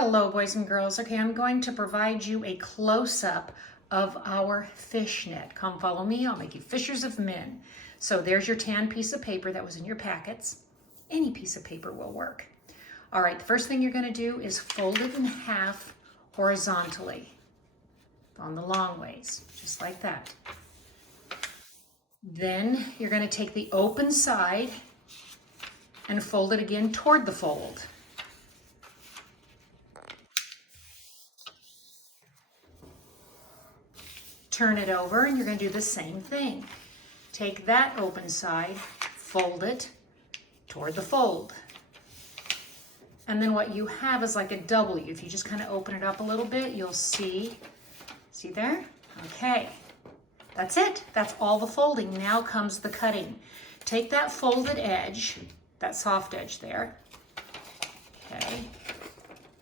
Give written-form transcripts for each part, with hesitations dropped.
Hello, boys and girls. Okay, I'm going to provide you a close-up of our fishnet. Come follow me, I'll make you fishers of men. So there's your tan piece of paper that was in your packets. Any piece of paper will work. All right, the first thing you're gonna do is fold it in half horizontally on the long ways, just like that. Then you're gonna take the open side and fold it again toward the fold. Turn it over and you're going to do the same thing. Take that open side, fold it toward the fold. And then what you have is like a W. If you just kind of open it up a little bit, you'll see there? Okay, that's it. That's all the folding. Now comes the cutting. Take that folded edge, that soft edge there. Okay.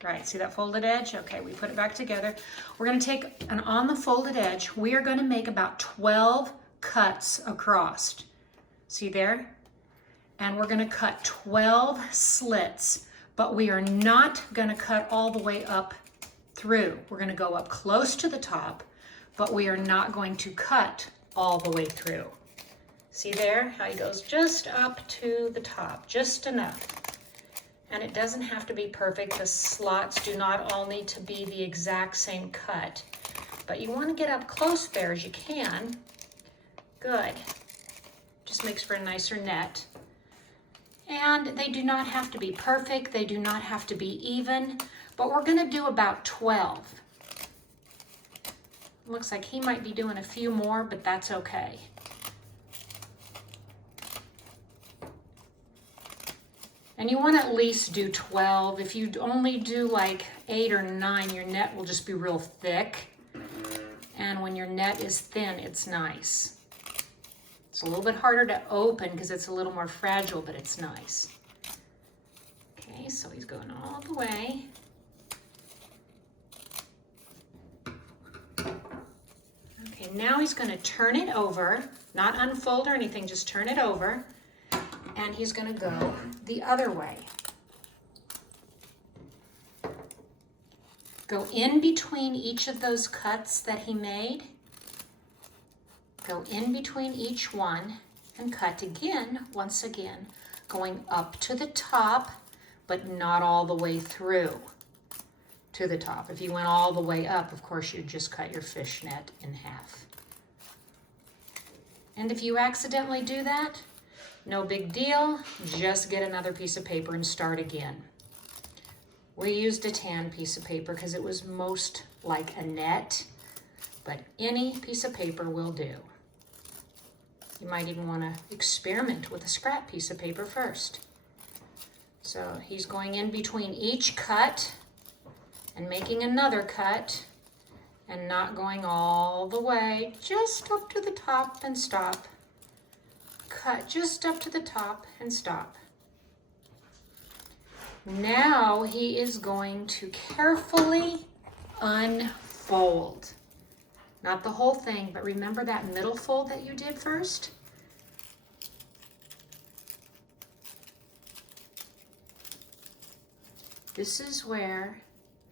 Right, see that folded edge? Okay, we put it back together. We're going to take, and on the folded edge, we are going to make about 12 cuts across. See there? And we're going to cut 12 slits, but we are not going to cut all the way up through. We're going to go up close to the top, but we are not going to cut all the way through. See there? How he goes just up to the top, just enough. And it doesn't have to be perfect. The slots do not all need to be the exact same cut, but you want to get up close there as you can. Good. Just makes for a nicer net. And they do not have to be perfect. They do not have to be even, but we're going to do about 12. Looks like he might be doing a few more, but that's okay. And you want to at least do 12. If you only do like 8 or 9, your net will just be real thick. And when your net is thin, it's nice. It's a little bit harder to open because it's a little more fragile, but it's nice. Okay, so he's going all the way. Okay, now he's going to turn it over, not unfold or anything, just turn it over. And he's going to go the other way. Go in between each of those cuts that he made. Go in between each one and cut again, once again, going up to the top, but not all the way through to the top. If you went all the way up, of course, you'd just cut your fishnet in half. And if you accidentally do that, no big deal, just get another piece of paper and start again. We used a tan piece of paper because it was most like a net, but any piece of paper will do. You might even want to experiment with a scrap piece of paper first. So he's going in between each cut and making another cut and not going all the way, just up to the top and stop. Cut just up to the top and stop. Now he is going to carefully unfold. Not the whole thing, but remember that middle fold that you did first? This is where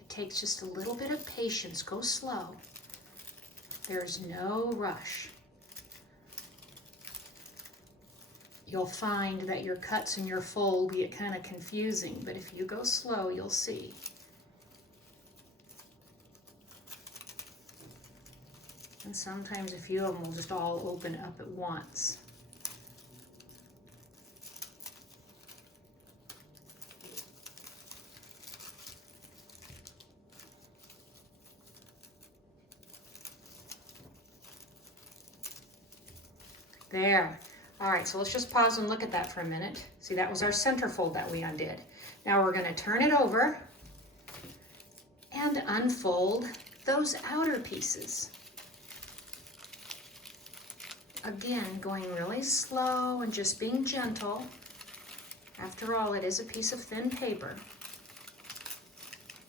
it takes just a little bit of patience. Go slow. There's no rush. You'll find that your cuts and your fold get kind of confusing, but if you go slow, you'll see. And sometimes a few of them will just all open up at once. There. All right, so let's just pause and look at that for a minute. See, that was our center fold that we undid. Now we're going to turn it over and unfold those outer pieces. Again, going really slow and just being gentle. After all, it is a piece of thin paper.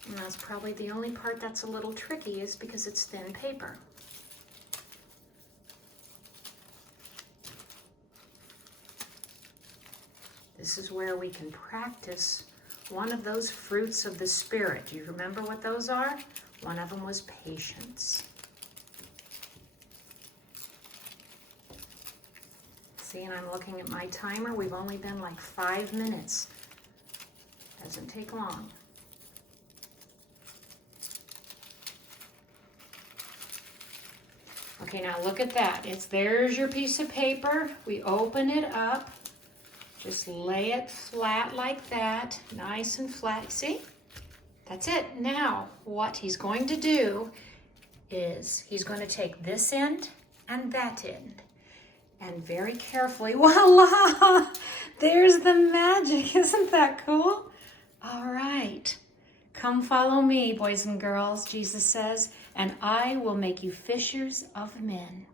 And that's probably the only part that's a little tricky is because it's thin paper. This is where we can practice one of those fruits of the Spirit. Do you remember what those are? One of them was patience. See, and I'm looking at my timer. We've only been like 5 minutes. Doesn't take long. Okay, now look at that. There's your piece of paper. We open it up. Just lay it flat like that. Nice and flat. See? That's it. Now, what he's going to do is he's going to take this end and that end. And very carefully, voila! There's the magic. Isn't that cool? All right. Come follow me, boys and girls, Jesus says, and I will make you fishers of men.